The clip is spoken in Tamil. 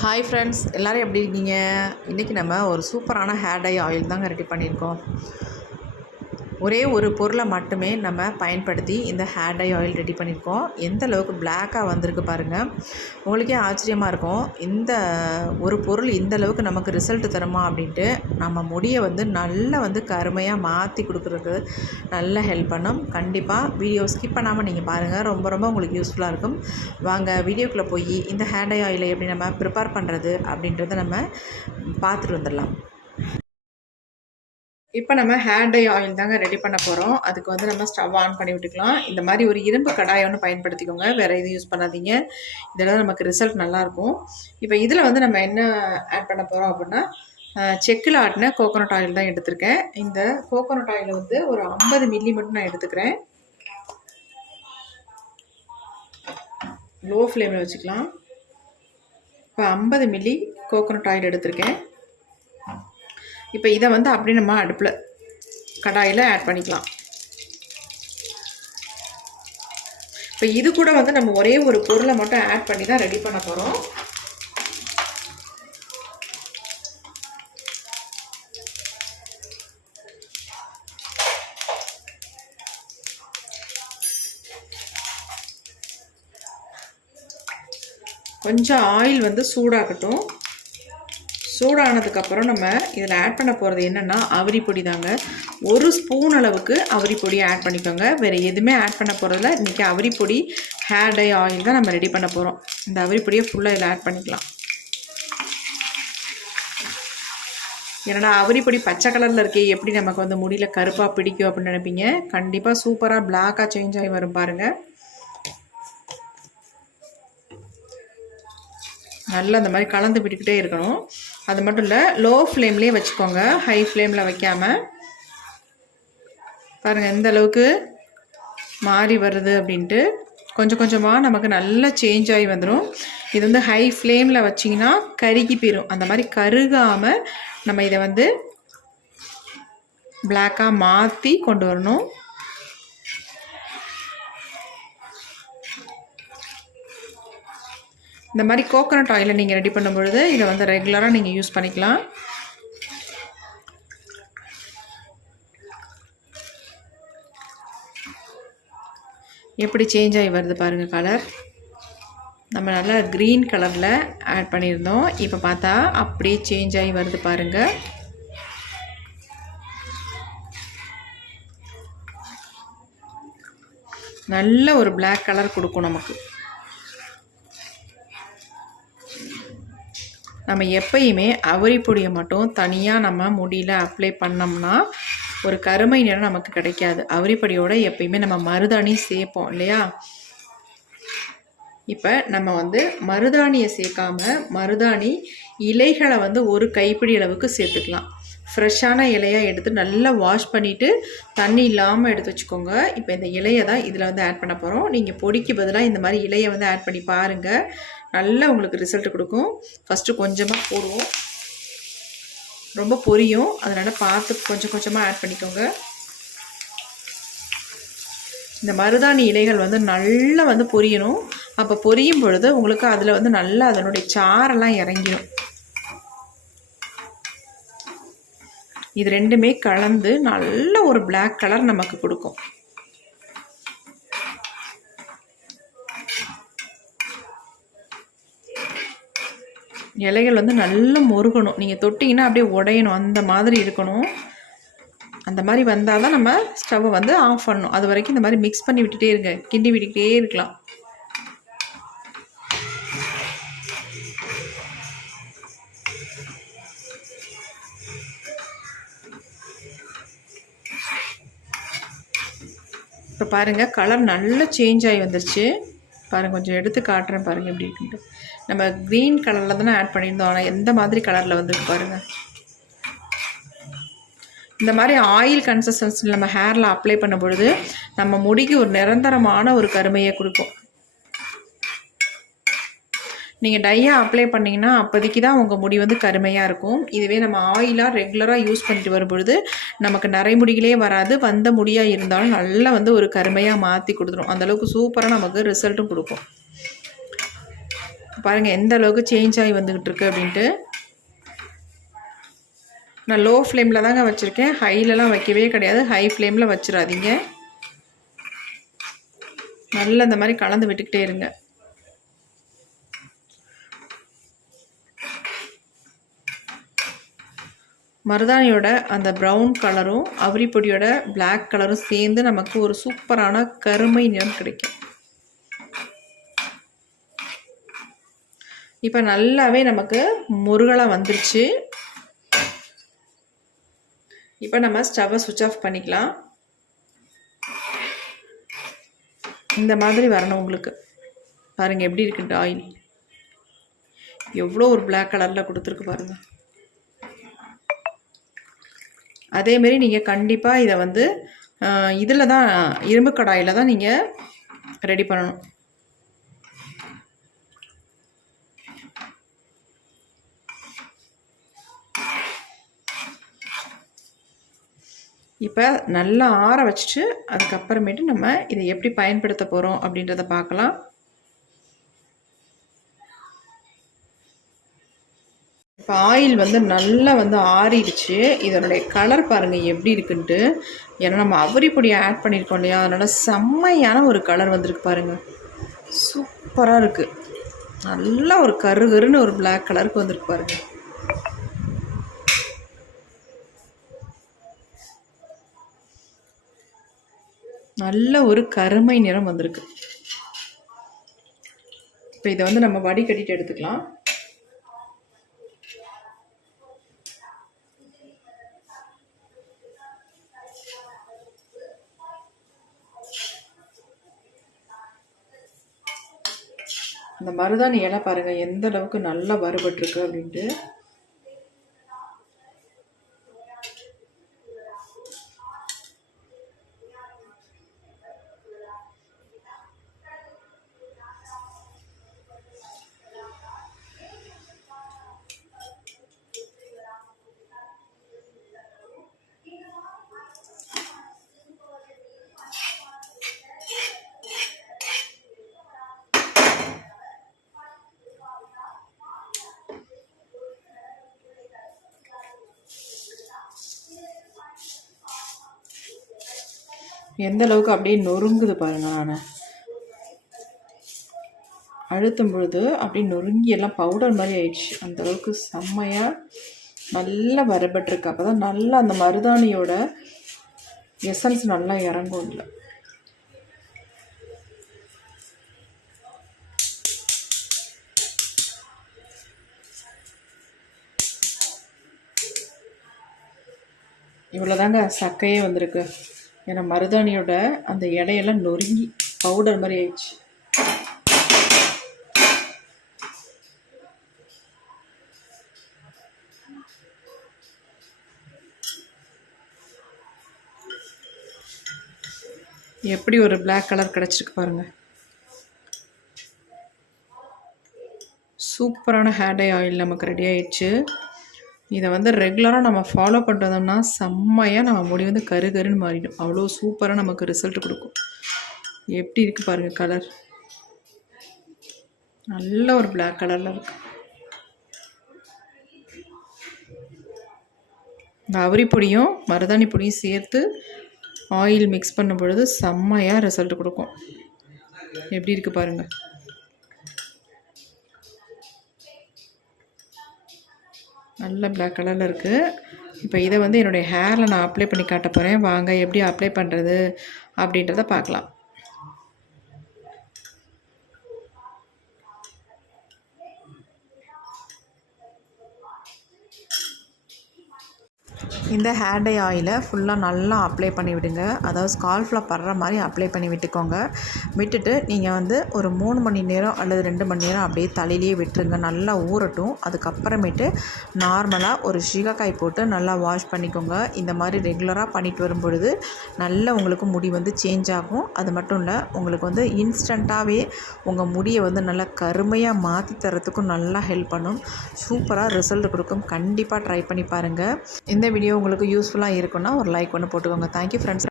ஹாய் ஃப்ரெண்ட்ஸ் எல்லோரும் எப்படி இருக்கீங்க? இன்றைக்கி நம்ம ஒரு சூப்பரான ஹேர் டை ஆயில் தாங்க ரெடி பண்ணியிருக்கோம். ஒரே ஒரு பொருளை மட்டுமே நம்ம பயன்படுத்தி இந்த ஹேர் டை ஆயில் ரெடி பண்ணியிருக்கோம். எந்த அளவுக்கு பிளாக்காக வந்திருக்கு பாருங்கள் உங்களுக்கே ஆச்சரியமாக இருக்கும். இந்த ஒரு பொருள் இந்த அளவுக்கு நமக்கு ரிசல்ட் தருமா அப்படின்ட்டு நம்ம முடியை வந்து நல்லா வந்து கருமையாக மாற்றி கொடுக்குறதுக்கு நல்ல ஹெல்ப் பண்ணும். கண்டிப்பாக வீடியோ ஸ்கிப் பண்ணாமல் நீங்கள் பாருங்கள் ரொம்ப ரொம்ப உங்களுக்கு யூஸ்ஃபுல்லாக இருக்கும். வாங்க வீடியோக்குள்ளே போய் இந்த ஹேர் டை ஆயிலை எப்படி நம்ம ப்ரிப்பேர் பண்ணுறது அப்படின்றத நம்ம பார்த்துட்டு வந்துடலாம். இப்போ நம்ம ஹேர் டை ஆயில் தாங்க ரெடி பண்ண போகிறோம் அதுக்கு வந்து நம்ம ஸ்டவ் ஆன் பண்ணி விட்டுக்கலாம். இந்த மாதிரி ஒரு இரும்பு கடாயை ஒன்று பயன்படுத்திக்கோங்க. வேறு எதுவும் யூஸ் பண்ணாதீங்க. இதெல்லாம் நமக்கு ரிசல்ட் நல்லாயிருக்கும் இப்போ இதில் வந்து நம்ம என்ன ஆட் பண்ண போகிறோம் அப்படின்னா செக்கில் ஆட்டின கோகோனட் ஆயில் தான் எடுத்திருக்கேன். இந்த கோகோனட் ஆயில் வந்து ஒரு ஐம்பது மில்லி மட்டும் நான் எடுத்துக்கிறேன். லோ ஃப்ளேமில் வச்சுக்கலாம். இப்போ ஐம்பது மில்லி கோகோனட் ஆயில் எடுத்திருக்கேன். இப்போ இதை வந்து அப்படியே நம்ம அடுப்பில் கடாயில் ஆட் பண்ணிக்கலாம். இப்போ இது கூட வந்து நம்ம ஒரே ஒரு பொருளை மட்டும் ஆட் பண்ணி தான் ரெடி பண்ண போகிறோம் கொஞ்சம் ஆயில் வந்து சூடாகட்டும். சூடானதுக்கப்புறம் நம்ம இதில் ஆட் பண்ண போகிறது என்னென்னா அவரி பொடி தாங்க. ஒரு ஸ்பூன் அளவுக்கு அவரி பொடியை ஆட் பண்ணிக்கோங்க. வேறு எதுவுமே ஆட் பண்ண போகிறதில்ல இன்றைக்கி அவரி பொடி ஹேர் டை ஆயில் தான் நம்ம ரெடி பண்ண போகிறோம் இந்த அவரி பொடியை ஃபுல்லாக இதில் ஆட் பண்ணிக்கலாம். என்னடா அவரி பொடி பச்சை கலரில் இருக்கே. எப்படி நமக்கு வந்து முடியில் கருப்பாக பிடிக்கும் அப்படின்னு நினைப்பீங்க? கண்டிப்பாக சூப்பராக பிளாக்காக சேஞ்ச் ஆகி வரும் பாருங்கள் நல்லா அந்த மாதிரி கலந்து விட்டுக்கிட்டே இருக்கணும். அது மட்டும் இல்லை லோ ஃப்ளேம்லேயே வச்சுக்கோங்க. ஹை ஃப்ளேமில் வைக்காமல் பாருங்கள் எந்த அளவுக்கு மாறி வருது அப்படின்ட்டு. கொஞ்சம் கொஞ்சமாக நமக்கு நல்லா சேஞ்ச் ஆகி வந்துடும் இது வந்து ஹை ஃப்ளேமில் வச்சிங்கன்னா கருகி போயிடும் அந்த மாதிரி கருகாமல் நம்ம இதை வந்து பிளாக்காக மாற்றி கொண்டு வரணும். இந்த மாதிரி கோகோனட் ஆயிலை நீங்கள் ரெடி பண்ணும் பொழுது இதை வந்து ரெகுலராக நீங்கள் யூஸ் பண்ணிக்கலாம். எப்படி சேஞ்ச் ஆகி வருது பாருங்கள் கலர் நம்ம நல்லா க்ரீன் கலரில் ஆட் பண்ணியிருந்தோம். இப்போ பார்த்தா அப்படியே சேஞ்ச் ஆகி வருது பாருங்கள் நல்ல ஒரு பிளாக் கலர் கொடுக்கும் நமக்கு. நம்ம எப்பயுமே அவரிப்பொடியை மட்டும் தனியாக நம்ம முடியில் அப்ளை பண்ணோம்னா ஒரு கருமை நிறம் நமக்கு கிடைக்காது. அவரிப்பொடியோட எப்பயுமே நம்ம மருதாணி சேர்ப்போம் இல்லையா? இப்போ நம்ம வந்து மருதாணியை சேர்க்காம மருதாணி இலைகளை வந்து ஒரு கைப்பிடி அளவுக்கு சேர்த்துக்கலாம். ஃப்ரெஷ்ஷான இலையாக எடுத்து நல்லா வாஷ் பண்ணிவிட்டு தண்ணி இல்லாமல் எடுத்து வச்சுக்கோங்க. இப்போ இந்த இலையை தான் இதில் வந்து ஆட் பண்ண போகிறோம் நீங்கள் பொடிக்கு பதிலாக இந்த மாதிரி இலையை வந்து ஆட் பண்ணி பாருங்கள் நல்லா உங்களுக்கு ரிசல்ட் கொடுக்கும். ஃபஸ்ட்டு கொஞ்சமாக போடுவோம். ரொம்ப பொரியும். அதனால் பார்த்து கொஞ்சம் கொஞ்சமாக ஆட் பண்ணிக்கோங்க. இந்த மருதாணி இலைகள் வந்து நல்லா வந்து பொரியணும். அப்போ பொரியும் பொழுது உங்களுக்கு அதில் வந்து நல்லா அதனுடைய சாரெல்லாம் இறங்கிடும் இது ரெண்டுமே கலந்து நல்ல ஒரு பிளாக் கலர் நமக்கு கொடுக்கும். இலைகள் வந்து நல்லா முருகணும். நீங்கள் தொட்டிங்கன்னா அப்படியே உடையணும். அந்த மாதிரி இருக்கணும். அந்த மாதிரி வந்தால் தான் நம்ம ஸ்டவ்வை வந்து ஆஃப் பண்ணணும். அது வரைக்கும் இந்த மாதிரி மிக்ஸ் பண்ணி விட்டுட்டே இருங்க. கிண்டி விட்டுக்கிட்டே இருக்கலாம். இப்போ பாருங்கள் கலர் நல்லா சேஞ்ச் ஆகி வந்துருச்சு. பாருங்கள் கொஞ்சம் எடுத்து காட்டுறேன் பாருங்கள் எப்படி இருக்குன்ட்டு. நம்ம க்ரீன் கலரில் தானே ஆட் பண்ணியிருந்தோம். ஆனால் எந்த மாதிரி கலரில் வந்துருக்கு பாருங்கள் இந்த மாதிரி ஆயில் கன்சிஸ்டன்சி நம்ம ஹேரில் அப்ளை பண்ணும் பொழுது நம்ம முடிக்கு ஒரு நிரந்தரமான ஒரு கருமையை கொடுக்கும். நீங்கள் டையாக அப்ளை பண்ணிங்கன்னா அப்போதைக்கு தான் உங்கள் முடி வந்து கருமையாக இருக்கும். இதுவே நம்ம ஆயிலாக ரெகுலராக யூஸ் பண்ணிட்டு வரும்பொழுது நமக்கு நரைமுடிகளே வராது. வந்த முடியாக இருந்தாலும் நல்லா வந்து ஒரு கருமையாக மாற்றி கொடுத்துரும். அந்தளவுக்கு சூப்பராக நமக்கு ரிசல்ட்டும் கொடுக்கும். பாருங்கள் எந்த அளவுக்கு சேஞ்ச் ஆகி வந்துக்கிட்டு இருக்கு அப்படின்ட்டு. நான் லோ ஃப்ளேமில் தாங்க வச்சுருக்கேன். ஹைலலாம் வைக்கவே கிடையாது. ஹை ஃப்ளேமில் வச்சிடாதீங்க. நல்லா இந்த மாதிரி கலந்து விட்டுக்கிட்டே இருங்க. மருதாணியோட அந்த ப்ரௌன் கலரும் அவரி பொடியோட பிளாக் கலரும் சேர்ந்து நமக்கு ஒரு சூப்பரான கருமை நிறம் கிடைக்கும். இப்போ நல்லாவே நமக்கு முருகலாக வந்துருச்சு. இப்போ நம்ம ஸ்டவ்வை சுவிட்ச் ஆஃப் பண்ணிக்கலாம். இந்த மாதிரி வரணும் உங்களுக்கு. பாருங்கள் எப்படி இருக்குது ஆயில் எவ்வளோ ஒரு பிளாக் கலரில் கொடுத்துருக்கு பாருங்கள் அதேமாரி நீங்கள் கண்டிப்பாக இதை வந்து இதில் தான் இரும்பு கடாயில் தான் நீங்கள் ரெடி பண்ணணும். இப்போ நல்லா ஆற வச்சுட்டு அதுக்கப்புறமேட்டு நம்ம இதை எப்படி பயன்படுத்த போகிறோம் அப்படின்றத பார்க்கலாம். இப்போ ஆயில் வந்து நல்லா வந்து ஆறிடுச்சு. இதனுடைய கலர் பாருங்கள் எப்படி இருக்குன்ட்டு. ஏன்னா நம்ம அவரிப்படியை ஆட் பண்ணியிருக்கோம் இல்லையா? அதனால் செம்மையான ஒரு கலர் வந்திருக்கு பாருங்கள் சூப்பராக இருக்குது நல்லா ஒரு கரு கருன்னு ஒரு பிளாக் கலருக்கு வந்திருக்கு பாருங்கள் நல்ல ஒரு கருமை நிறம் வந்திருக்கு. இப்போ இதை வந்து நம்ம வடிகட்டிட்டு எடுத்துக்கலாம். அந்த மருதாணி இலை பாருங்கள் எந்த அளவுக்கு நல்லா வறுபட்டுருக்கு அப்படின்ட்டு. எந்த அளவுக்கு அப்படியே நொறுங்குது பாருங்கள் நான். அழுத்தும் பொழுது அப்படியே நொறுங்கி எல்லாம் பவுடர் மாதிரி ஆயிடுச்சு. அந்தளவுக்கு செம்மையாக நல்லா வரப்பட்டிருக்கு அப்போ தான் நல்லா அந்த மருதாணியோட எசன்ஸ் நல்லா இறங்கும் இல்லை இவ்வளோதாங்க சக்கையே வந்திருக்கு. ஏன்னா மருதாணியோட அந்த இடையெல்லாம் நொறுங்கி பவுடர் மாதிரி ஆயிடுச்சு. எப்படி ஒரு பிளாக் கலர் கிடச்சிருக்கு பாருங்கள் சூப்பரான ஹேர் டை ஆயில் நமக்கு ரெடி ஆயிடுச்சு. இதை வந்து ரெகுலராக நம்ம ஃபாலோ பண்ணுறதோம்னா செம்மையாக நம்ம முடி வந்து கரு கருன்னு மாறிடும். அவ்வளோ சூப்பராக நமக்கு ரிசல்ட் கொடுக்கும். எப்படி இருக்குது பாருங்கள் கலர் நல்ல ஒரு பிளாக் கலரில் இருக்குது இந்த அவரி பொடியும் மருதாணி பொடியும் சேர்த்து ஆயில் மிக்ஸ் பண்ணும் பொழுது செம்மையாக ரிசல்ட் கொடுக்கும். எப்படி இருக்குது பாருங்கள் நல்ல பிளாக் கலரில் இருக்குது இப்போ இதை வந்து என்னுடைய ஹேரில் நான் அப்ளை பண்ணி காட்ட போகிறேன் வாங்க எப்படி அப்ளை பண்ணுறது அப்படின்றத பார்க்கலாம். இந்த ஹேர் டை ஆயிலை ஃபுல்லாக நல்லா அப்ளை பண்ணி விடுங்க அதாவது ஸ்கால்ஃபில் படுற மாதிரி அப்ளை பண்ணி விட்டுக்கோங்க. விட்டுட்டு நீங்கள் வந்து ஒரு மூணு மணி நேரம் அல்லது ரெண்டு மணி நேரம் அப்படியே தலையிலேயே விட்டுருங்க. நல்லா ஊறட்டும். அதுக்கப்புறமேட்டு நார்மலாக ஒரு சீகக்காய் போட்டு நல்லா வாஷ் பண்ணிக்கோங்க. இந்த மாதிரி ரெகுலராக பண்ணிட்டு வரும் பொழுது நல்ல உங்களுக்கு முடி வந்து சேஞ்ச் ஆகும். அது மட்டும் இல்லை உங்களுக்கு வந்து இன்ஸ்டண்ட்டாகவே உங்கள் முடியை வந்து நல்லா கருமையாக மாற்றி தரத்துக்கும் நல்லா ஹெல்ப் பண்ணும். சூப்பராக ரிசல்ட் கொடுக்கும். கண்டிப்பாக ட்ரை பண்ணி பாருங்கள் இந்த வீடியோ உங்களுக்கு யூஸ்ஃபுல்லாக இருக்குன்னா ஒரு லைக் ஒன்று போட்டுக்கோங்க. Thank you friends